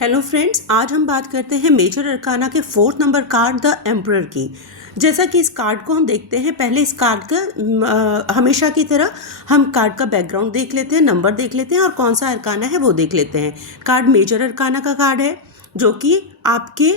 Hello friends, आज हम बात करते हैं मेजर अरकाना के 4th number card the emperor की। जैसा कि इस कार्ड को हम देखते हैं, पहले इस कार्ड का हमेशा की तरह हम कार्ड का बैकग्राउंड देख लेते हैं, नंबर देख लेते हैं और कौन सा अरकाना है वो देख लेते हैं। कार्ड मेजर अरकाना का कार्ड है जो कि आपके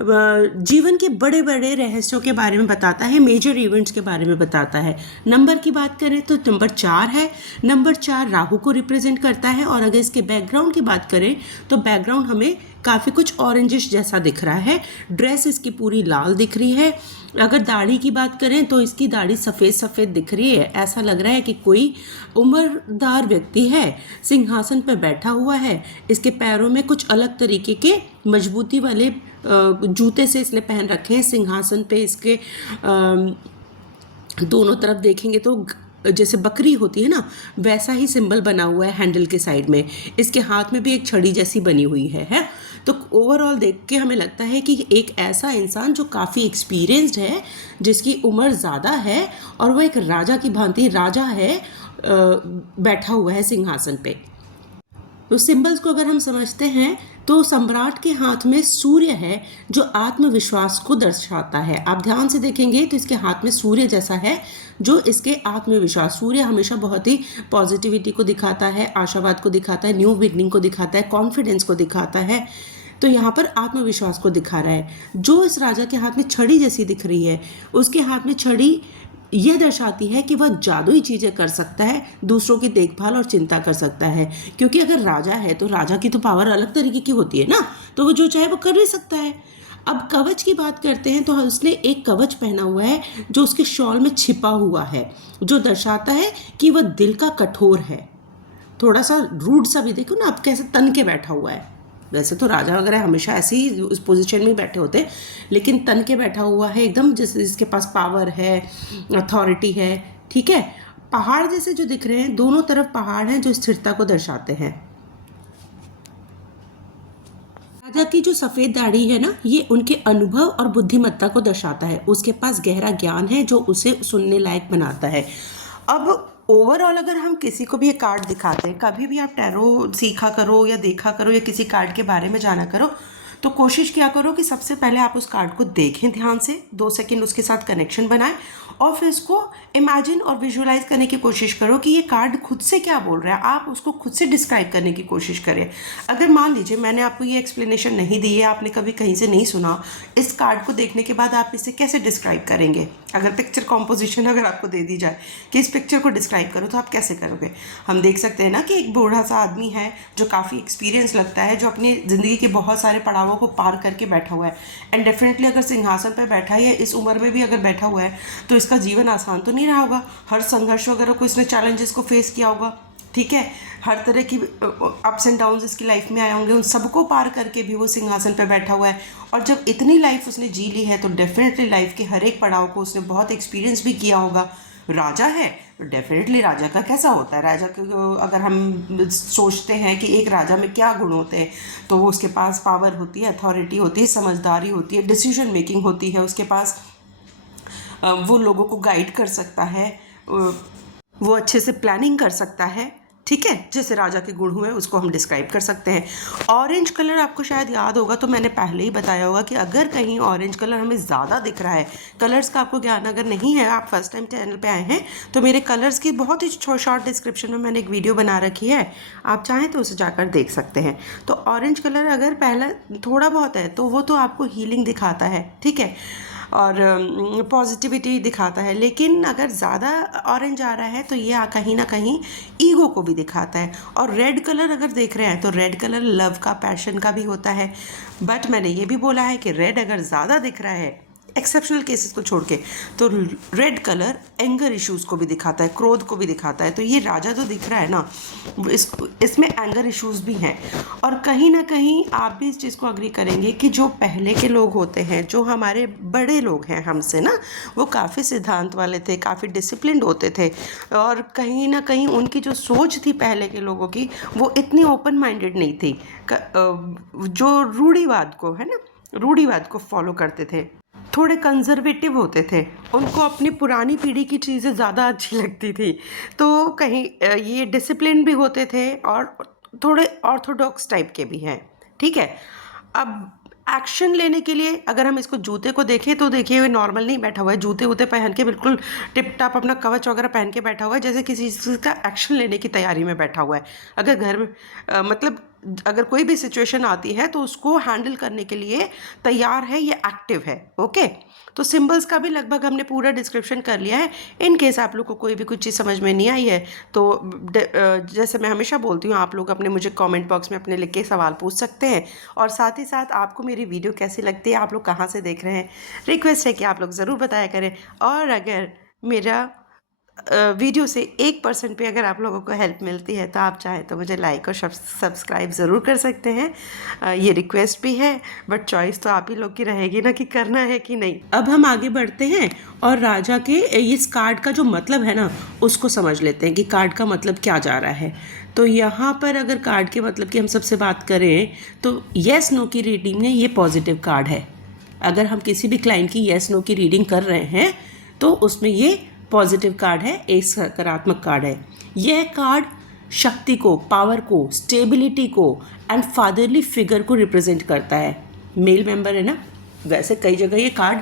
जीवन के बड़े बड़े रहस्यों के बारे में बताता है, मेजर इवेंट्स के बारे में बताता है। नंबर की बात करें तो नंबर 4 है। नंबर 4 राहु को रिप्रेजेंट करता है। और अगर इसके बैकग्राउंड की बात करें तो बैकग्राउंड हमें काफ़ी कुछ ऑरेंजिश जैसा दिख रहा है। ड्रेस इसकी पूरी लाल दिख रही है। अगर दाढ़ी की बात करें तो इसकी दाढ़ी सफ़ेद सफ़ेद दिख रही है। ऐसा लग रहा है कि कोई उम्रदार व्यक्ति है, सिंहासन पर बैठा हुआ है। इसके पैरों में कुछ अलग तरीके के मजबूती वाले जूते से इसने पहन रखे हैं। सिंहासन पे इसके दोनों तरफ देखेंगे तो जैसे बकरी होती है ना, वैसा ही सिंबल बना हुआ है हैंडल के साइड में। इसके हाथ में भी एक छड़ी जैसी बनी हुई है। तो ओवरऑल देख के हमें लगता है कि एक ऐसा इंसान जो काफ़ी एक्सपीरियंस्ड है, जिसकी उम्र ज़्यादा है और वह एक राजा की भांति राजा है, बैठा हुआ है सिंहासन पे। तो सिंबल्स को अगर हम समझते हैं तो सम्राट के हाथ में सूर्य है जो आत्मविश्वास को दर्शाता है। आप ध्यान से देखेंगे तो इसके हाथ में सूर्य जैसा है जो इसके आत्मविश्वास, सूर्य हमेशा बहुत ही पॉजिटिविटी को दिखाता है, आशावाद को दिखाता है, न्यू बिगनिंग को दिखाता है, कॉन्फिडेंस को दिखाता है। तो यहाँ पर आत्मविश्वास को दिखा रहा है। जो इस राजा के हाथ में छड़ी जैसी दिख रही है, उसके हाथ में छड़ी यह दर्शाती है कि वह जादुई चीज़ें कर सकता है, दूसरों की देखभाल और चिंता कर सकता है। क्योंकि अगर राजा है तो राजा की तो पावर अलग तरीके की होती है ना, तो वो जो चाहे वो कर भी सकता है। अब कवच की बात करते हैं तो उसने एक कवच पहना हुआ है जो उसके शॉल में छिपा हुआ है, जो दर्शाता है कि वह दिल का कठोर है। थोड़ा सा रूड सा भी देखो ना, अब कैसे तन के बैठा हुआ है। वैसे तो राजा वगैरह हमेशा ऐसे ही उस पोजीशन में ही बैठे होते हैं, लेकिन तन के बैठा हुआ है एकदम, जैसे जिसके पास पावर है, अथॉरिटी है। ठीक है, पहाड़ जैसे जो दिख रहे हैं, दोनों तरफ पहाड़ हैं जो स्थिरता को दर्शाते हैं। राजा की जो सफ़ेद दाढ़ी है ना, ये उनके अनुभव और बुद्धिमत्ता को दर्शाता है। उसके पास गहरा ज्ञान है जो उसे सुनने लायक बनाता है। अब ओवरऑल अगर हम किसी को भी एक कार्ड दिखाते हैं, कभी भी आप टैरो सीखा करो या देखा करो या किसी कार्ड के बारे में जाना करो, तो कोशिश किया करो कि सबसे पहले आप उस कार्ड को देखें ध्यान से, 2 सेकंड उसके साथ कनेक्शन बनाएं और फिर उसको इमेजिन और विजुअलाइज करने की कोशिश करो कि ये कार्ड खुद से क्या बोल रहा है। आप उसको खुद से डिस्क्राइब करने की कोशिश करें। अगर मान लीजिए मैंने आपको ये एक्सप्लेनेशन नहीं दी है, आपने कभी कहीं से नहीं सुना, इस कार्ड को देखने के बाद आप इसे कैसे डिस्क्राइब करेंगे? अगर पिक्चर कॉम्पोजिशन अगर आपको दे दी जाए कि इस पिक्चर को डिस्क्राइब करो, तो आप कैसे करोगे? हम देख सकते हैं ना कि एक बूढ़ा सा आदमी है जो काफ़ी एक्सपीरियंस लगता है, जो अपनी ज़िंदगी के बहुत सारे पड़ावों को पार करके बैठा हुआ है। एंड डेफिनेटली अगर सिंहासन पर बैठा है या इस उम्र में भी अगर बैठा हुआ है तो इसका जीवन आसान तो नहीं रहा होगा। हर संघर्ष वगैरह को इसने चैलेंजेस को फेस किया होगा। ठीक है, हर तरह की अप्स एंड डाउन्स इसकी लाइफ में आए होंगे, उन सबको पार करके भी वो सिंहासन पर बैठा हुआ है। और जब इतनी लाइफ उसने जी ली है तो डेफिनेटली लाइफ के हर एक पड़ाव को उसने बहुत एक्सपीरियंस भी किया होगा। राजा है तो डेफिनेटली राजा का कैसा होता है, राजा को अगर हम सोचते हैं कि एक राजा में क्या गुण होते हैं, तो वो उसके पास पावर होती है, अथॉरिटी होती है, समझदारी होती है, डिसीजन मेकिंग होती है उसके पास, वो लोगों को गाइड कर सकता है, वो अच्छे से प्लानिंग कर सकता है। ठीक है, जैसे राजा के गुण हुए उसको हम डिस्क्राइब कर सकते हैं। ऑरेंज कलर आपको शायद याद होगा, तो मैंने पहले ही बताया होगा कि अगर कहीं ऑरेंज कलर हमें ज़्यादा दिख रहा है, कलर्स का आपको ज्ञान अगर नहीं है, आप फर्स्ट टाइम चैनल पे आए हैं, तो मेरे कलर्स की बहुत ही शॉर्ट डिस्क्रिप्शन में मैंने एक वीडियो बना रखी है, आप चाहें तो उसे जाकर देख सकते हैं। तो ऑरेंज कलर अगर पहला थोड़ा बहुत है तो वो तो आपको हीलिंग दिखाता है, ठीक है, और पॉजिटिविटी दिखाता है। लेकिन अगर ज़्यादा ऑरेंज आ रहा है तो ये कहीं ना कहीं ईगो को भी दिखाता है। और रेड कलर अगर देख रहे हैं तो रेड कलर लव का, पैशन का भी होता है। बट मैंने ये भी बोला है कि रेड अगर ज़्यादा दिख रहा है, एक्सेप्शनल केसेस को छोड़ के, तो रेड कलर एंगर इश्यूज़ को भी दिखाता है, क्रोध को भी दिखाता है। तो ये राजा जो दिख रहा है ना, इसमें एंगर इश्यूज़ भी हैं। और कहीं ना कहीं आप भी इस चीज़ को अग्री करेंगे कि जो पहले के लोग होते हैं, जो हमारे बड़े लोग हैं हमसे ना, वो काफ़ी सिद्धांत वाले थे, काफ़ी डिसिप्लिन्ड होते थे। और कहीं ना कहीं उनकी जो सोच थी पहले के लोगों की, वो इतनी ओपन माइंडेड नहीं थी, जो रूढ़िवाद को है ना, रूढ़िवाद को फॉलो करते थे, थोड़े कंजर्वेटिव होते थे, उनको अपनी पुरानी पीढ़ी की चीज़ें ज़्यादा अच्छी लगती थी। तो कहीं ये डिसिप्लिन भी होते थे और थोड़े ऑर्थोडॉक्स टाइप के भी हैं। ठीक है। अब एक्शन लेने के लिए अगर हम इसको जूते को देखें तो देखिए वो नॉर्मल नहीं बैठा हुआ है, जूते वूते पहन के बिल्कुल टिप टाप अपना कवच वगैरह पहन के बैठा हुआ है, जैसे किसी चीज़ का एक्शन लेने की तैयारी में बैठा हुआ है। अगर घर में मतलब अगर कोई भी सिचुएशन आती है तो उसको हैंडल करने के लिए तैयार है, ये एक्टिव है। ओके, तो सिंबल्स का भी लगभग हमने पूरा डिस्क्रिप्शन कर लिया है। इन केस आप लोग को कोई भी कुछ चीज़ समझ में नहीं आई है तो जैसे मैं हमेशा बोलती हूँ, आप लोग अपने मुझे कमेंट बॉक्स में अपने लिख के सवाल पूछ सकते हैं। और साथ ही साथ आपको मेरी वीडियो कैसी लगती है, आप लोग कहाँ से देख रहे हैं, रिक्वेस्ट है कि आप लोग ज़रूर बताया करें। और अगर मेरा वीडियो से 1% पे अगर आप लोगों को हेल्प मिलती है तो आप चाहें तो मुझे लाइक और सब्सक्राइब ज़रूर कर सकते हैं। ये रिक्वेस्ट भी है, बट चॉइस तो आप ही लोग की रहेगी ना कि करना है कि नहीं। अब हम आगे बढ़ते हैं और राजा के इस कार्ड का जो मतलब है ना उसको समझ लेते हैं कि कार्ड का मतलब क्या जा रहा है। तो यहाँ पर अगर कार्ड के मतलब की हम सबसे बात करें तो येस नो की रीडिंग में ये पॉजिटिव कार्ड है। अगर हम किसी भी क्लाइंट की येस नो की रीडिंग कर रहे हैं तो उसमें ये पॉजिटिव कार्ड है, एक सकारात्मक कार्ड है। यह कार्ड शक्ति को, पावर को, स्टेबिलिटी को एंड फादरली फिगर को रिप्रेजेंट करता है। मेल मेंबर है ना, वैसे कई जगह ये कार्ड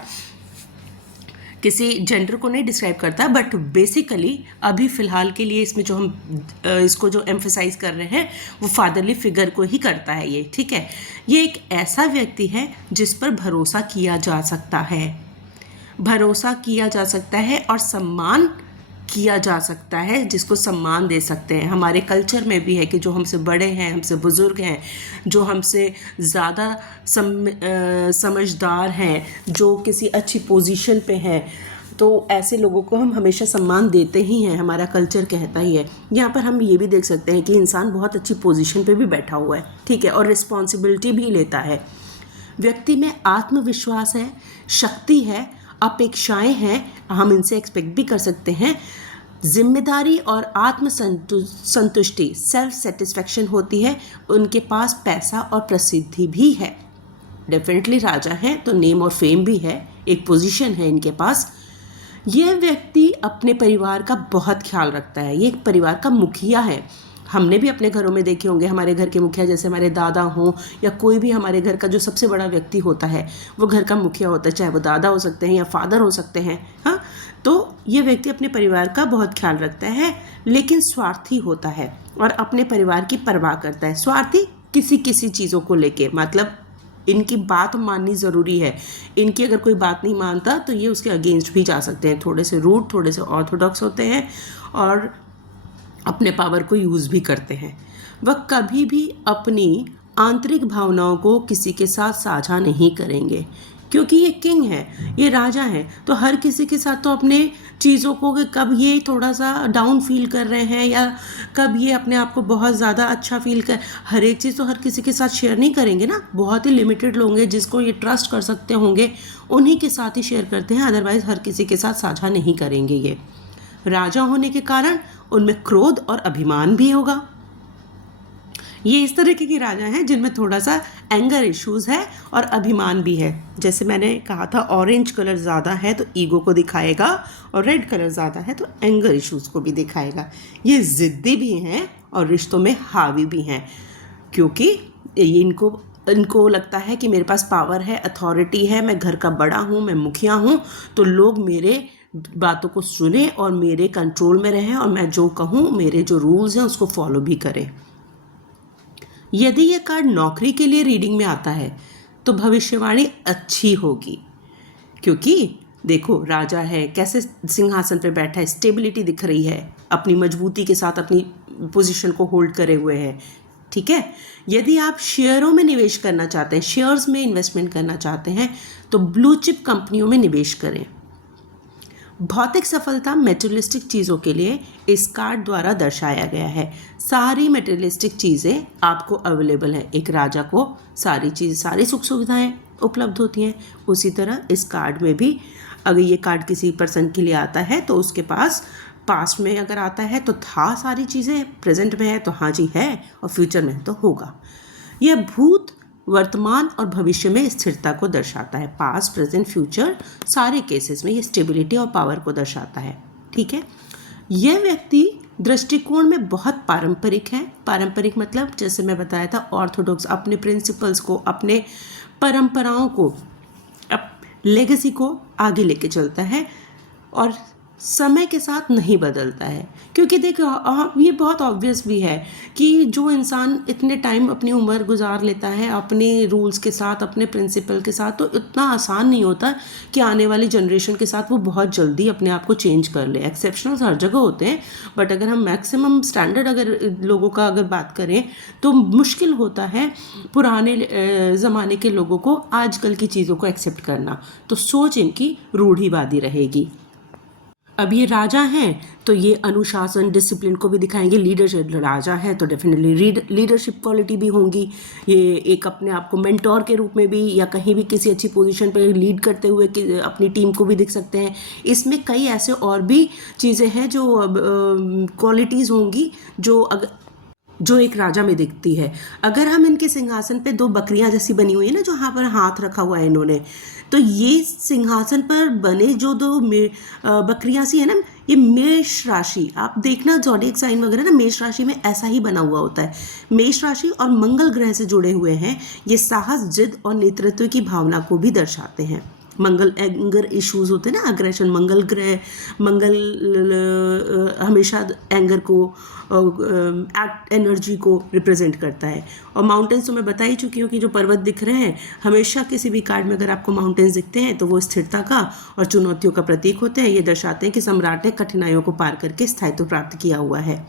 किसी जेंडर को नहीं डिस्क्राइब करता, बट बेसिकली अभी फ़िलहाल के लिए इसमें जो हम इसको जो एम्फेसाइज कर रहे हैं वो फादरली फिगर को ही करता है ये, ठीक है। ये एक ऐसा व्यक्ति है जिस पर भरोसा किया जा सकता है, भरोसा किया जा सकता है और सम्मान किया जा सकता है, जिसको सम्मान दे सकते हैं। हमारे कल्चर में भी है कि जो हमसे बड़े हैं, हमसे बुज़ुर्ग हैं, जो हमसे ज़्यादा समझदार हैं, जो किसी अच्छी पोजीशन पे हैं, तो ऐसे लोगों को हम हमेशा सम्मान देते ही हैं, हमारा कल्चर कहता ही है। यहाँ पर हम ये भी देख सकते हैं कि इंसान बहुत अच्छी पोजीशन पे भी बैठा हुआ है, ठीक है, और रिस्पॉन्सिबिलिटी भी लेता है। व्यक्ति में आत्मविश्वास है, शक्ति है, अपेक्षाएं हैं, हम इनसे एक्सपेक्ट भी कर सकते हैं। जिम्मेदारी और आत्मसंतुष्टि, सेल्फ सेटिस्फेक्शन होती है। उनके पास पैसा और प्रसिद्धि भी है। डेफिनेटली राजा हैं तो नेम और फेम भी है, एक पोजीशन है इनके पास। यह व्यक्ति अपने परिवार का बहुत ख्याल रखता है, ये एक परिवार का मुखिया है। हमने भी अपने घरों में देखे होंगे, हमारे घर के मुखिया जैसे हमारे दादा हों या कोई भी हमारे घर का जो सबसे बड़ा व्यक्ति होता है वो घर का मुखिया होता है, चाहे वो दादा हो सकते हैं या फादर हो सकते हैं। हाँ, तो ये व्यक्ति अपने परिवार का बहुत ख्याल रखता है, लेकिन स्वार्थी होता है और अपने परिवार की परवाह करता है। स्वार्थी किसी चीज़ों को लेके, मतलब इनकी बात माननी ज़रूरी है। इनकी अगर कोई बात नहीं मानता तो ये उसके अगेंस्ट भी जा सकते हैं। थोड़े से रूड, थोड़े से ऑर्थोडॉक्स होते हैं और अपने पावर को यूज़ भी करते हैं। वह कभी भी अपनी आंतरिक भावनाओं को किसी के साथ साझा नहीं करेंगे, क्योंकि ये किंग है, ये राजा है, तो हर किसी के साथ तो अपने चीज़ों को, कब ये थोड़ा सा डाउन फील कर रहे हैं या कब ये अपने आप को बहुत ज़्यादा अच्छा फील कर, हर एक चीज़ तो हर किसी के साथ शेयर नहीं करेंगे ना। बहुत ही लिमिटेड लोग हैं जिसको ये ट्रस्ट कर सकते होंगे, उन्हीं के साथ ही शेयर करते हैं, अदरवाइज़ हर किसी के साथ साझा नहीं करेंगे। ये राजा होने के कारण उनमें क्रोध और अभिमान भी होगा। ये इस तरह के राजा हैं जिनमें थोड़ा सा एंगर इश्यूज है और अभिमान भी है। जैसे मैंने कहा था, ऑरेंज कलर ज़्यादा है तो ईगो को दिखाएगा और रेड कलर ज़्यादा है तो एंगर इश्यूज को भी दिखाएगा। ये ज़िद्दी भी हैं और रिश्तों में हावी भी हैं, क्योंकि ये इनको लगता है कि मेरे पास पावर है, अथॉरिटी है, मैं घर का बड़ा हूँ, मैं मुखिया हूँ, तो लोग मेरे बातों को सुने और मेरे कंट्रोल में रहें और मैं जो कहूँ, मेरे जो रूल्स हैं उसको फॉलो भी करें। यदि ये कार्ड नौकरी के लिए रीडिंग में आता है तो भविष्यवाणी अच्छी होगी, क्योंकि देखो राजा है, कैसे सिंहासन पे बैठा है, स्टेबिलिटी दिख रही है, अपनी मजबूती के साथ अपनी पोजीशन को होल्ड करे हुए है, ठीक है। यदि आप शेयरों में निवेश करना चाहते हैं, शेयर्स में इन्वेस्टमेंट करना चाहते हैं, तो ब्लू चिप कंपनियों में निवेश करें। भौतिक सफलता मेटेरियलिस्टिक चीज़ों के लिए इस कार्ड द्वारा दर्शाया गया है। सारी मेटेरियलिस्टिक चीज़ें आपको अवेलेबल हैं। एक राजा को सारी सुख सुविधाएं उपलब्ध होती हैं। उसी तरह इस कार्ड में भी अगर ये कार्ड किसी पर्सन के लिए आता है तो उसके पास पास्ट में अगर आता है तो था सारी चीज़ें, प्रेजेंट में है तो हाँ जी है, और फ्यूचर में तो होगा। यह भूत, वर्तमान और भविष्य में स्थिरता को दर्शाता है। पास्ट, प्रेजेंट, फ्यूचर, सारे केसेस में ये स्टेबिलिटी और पावर को दर्शाता है, ठीक है। यह व्यक्ति दृष्टिकोण में बहुत पारंपरिक है। पारंपरिक मतलब जैसे मैं बताया था, ऑर्थोडॉक्स, अपने प्रिंसिपल्स को, अपने परंपराओं को, लेगेसी को आगे लेके चलता है और समय के साथ नहीं बदलता है। क्योंकि देखो ये बहुत ऑब्वियस भी है कि जो इंसान इतने टाइम अपनी उम्र गुजार लेता है अपने रूल्स के साथ, अपने प्रिंसिपल के साथ, तो इतना आसान नहीं होता कि आने वाली जनरेशन के साथ वो बहुत जल्दी अपने आप को चेंज कर ले। एक्सेप्शनल्स हर जगह होते हैं, बट अगर हम मैक्सिमम स्टैंडर्ड अगर लोगों का अगर बात करें तो मुश्किल होता है पुराने ज़माने के लोगों को आजकल की चीज़ों को एक्सेप्ट करना। तो सोच इनकी रूढ़िवादी रहेगी। अब ये राजा हैं तो ये अनुशासन, डिसिप्लिन को भी दिखाएंगे। लीडरशिप, राजा है तो डेफिनेटली लीडरशिप क्वालिटी भी होंगी। ये एक अपने आप को मेंटोर के रूप में भी या कहीं भी किसी अच्छी पोजीशन पर लीड करते हुए अपनी टीम को भी दिख सकते हैं। इसमें कई ऐसे और भी चीज़ें हैं जो क्वालिटीज़ होंगी जो एक राजा में दिखती है। अगर हम इनके सिंहासन पे दो बकरियां जैसी बनी हुई है ना, जो यहाँ पर हाथ रखा हुआ है इन्होंने, तो ये सिंहासन पर बने जो दो बकरियां सी है ना, ये मेष राशि, आप देखना ज़ोडिएक साइन वगैरह ना मेष राशि में ऐसा ही बना हुआ होता है। मेष राशि और मंगल ग्रह से जुड़े हुए हैं। ये साहस, जिद और नेतृत्व की भावना को भी दर्शाते हैं। मंगल एंगर इश्यूज होते हैं ना, अग्रेशन, मंगल हमेशा एंगर को, एक्ट एनर्जी को रिप्रेजेंट करता है। और माउंटेन्स तो मैं बता ही चुकी हूँ कि जो पर्वत दिख रहे हैं, हमेशा किसी भी कार्ड में अगर आपको माउंटेन्स दिखते हैं तो वो स्थिरता का और चुनौतियों का प्रतीक होते हैं। ये दर्शाते हैं कि सम्राट ने कठिनाइयों को पार करके स्थायित्व प्राप्त किया हुआ है।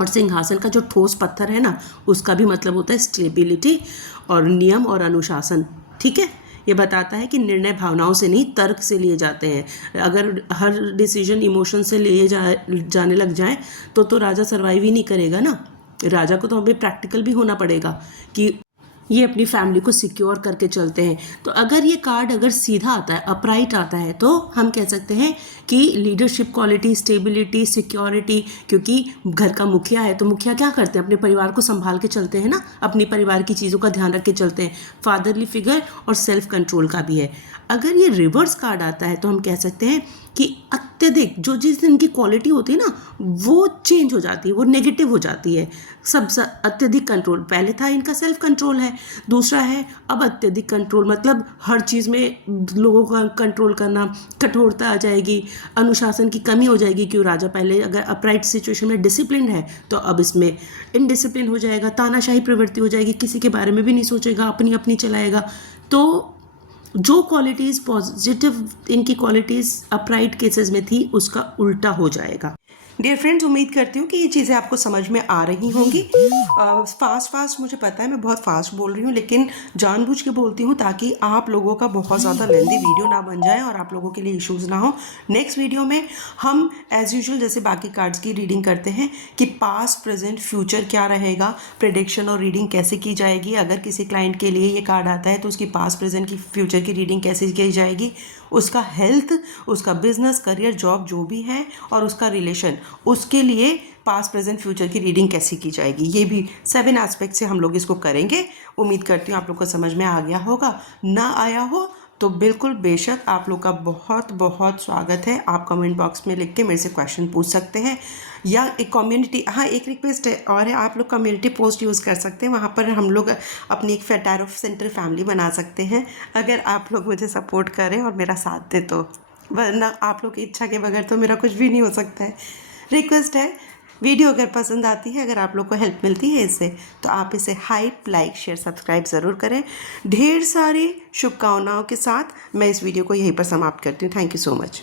और सिंहासन का जो ठोस पत्थर है ना, उसका भी मतलब होता है स्टेबिलिटी और नियम और अनुशासन। ठीक है, ये बताता है कि निर्णय भावनाओं से नहीं तर्क से लिए जाते हैं। अगर हर डिसीजन इमोशन से लिए जाने लग जाए तो राजा सर्वाइव ही नहीं करेगा ना। राजा को तो हमें प्रैक्टिकल भी होना पड़ेगा कि ये अपनी फैमिली को सिक्योर करके चलते हैं। तो अगर ये कार्ड अगर सीधा आता है, अपराइट आता है, तो हम कह सकते हैं कि लीडरशिप क्वालिटी, स्टेबिलिटी, सिक्योरिटी, क्योंकि घर का मुखिया है तो मुखिया क्या करते हैं, अपने परिवार को संभाल के चलते हैं ना, अपनी परिवार की चीज़ों का ध्यान रख के चलते हैं। फादरली फिगर और सेल्फ कंट्रोल का भी है। अगर ये रिवर्स कार्ड आता है तो हम कह सकते हैं कि अत्यधिक जो जिस दिन की क्वालिटी होती है ना, वो चेंज हो जाती है, वो नेगेटिव हो जाती है। सबसे अत्यधिक कंट्रोल, पहले था इनका सेल्फ कंट्रोल है, दूसरा है अब अत्यधिक कंट्रोल, मतलब हर चीज़ में लोगों का कंट्रोल करना, कठोरता आ जाएगी, अनुशासन की कमी हो जाएगी। क्यों, राजा पहले अगर अपराइट सिचुएशन में डिसिप्लिन है तो अब इसमें इनडिसिप्लिन हो जाएगा, तानाशाही प्रवृत्ति हो जाएगी, किसी के बारे में भी नहीं सोचेगा, अपनी अपनी चलाएगा। तो जो क्वालिटीज़ पॉजिटिव इनकी क्वालिटीज़ अपराइट केसेस में थी, उसका उल्टा हो जाएगा। डियर फ्रेंड्स, उम्मीद करती हूँ कि ये चीज़ें आपको समझ में आ रही होंगी। फास्ट मुझे पता है मैं बहुत फास्ट बोल रही हूँ, लेकिन जानबूझ के बोलती हूँ ताकि आप लोगों का बहुत ज़्यादा लेंदी वीडियो ना बन जाए और आप लोगों के लिए इश्यूज़ ना हो। नेक्स्ट वीडियो में हम एज़ यूजुअल जैसे बाकी कार्ड्स की रीडिंग करते हैं कि पास्ट, प्रेजेंट, फ्यूचर क्या रहेगा, प्रेडिक्शन और रीडिंग कैसे की जाएगी। अगर किसी क्लाइंट के लिए ये कार्ड आता है तो उसकी पास्ट, प्रेजेंट की, फ्यूचर की रीडिंग कैसे की जाएगी, उसका हेल्थ, उसका बिजनेस, करियर, जॉब जो भी है, और उसका रिलेशन, उसके लिए पास्ट, प्रेजेंट, फ्यूचर की रीडिंग कैसे की जाएगी। ये भी 7 एस्पेक्ट से हम लोग इसको करेंगे। उम्मीद करती हूँ आप लोग को समझ में आ गया होगा। ना आया हो तो बिल्कुल बेशक आप लोग का बहुत बहुत स्वागत है। आप कमेंट बॉक्स में लिख के मेरे से क्वेश्चन पूछ सकते हैं, या एक कम्युनिटी, हाँ एक रिक्वेस्ट है और है, आप लोग कम्युनिटी पोस्ट यूज़ कर सकते हैं। वहाँ पर हम लोग अपनी एक टैरो सेंटर फैमिली बना सकते हैं, अगर आप लोग मुझे सपोर्ट करें और मेरा साथ दें तो। वरना आप लोग की इच्छा के बगैर तो मेरा कुछ भी नहीं हो सकता है। रिक्वेस्ट है, वीडियो अगर पसंद आती है, अगर आप लोग को हेल्प मिलती है इससे, तो आप इसे हाइप, लाइक, शेयर, सब्सक्राइब ज़रूर करें। ढेर सारी शुभकामनाओं के साथ मैं इस वीडियो को यहीं पर समाप्त करती हूँ। Thank you so much.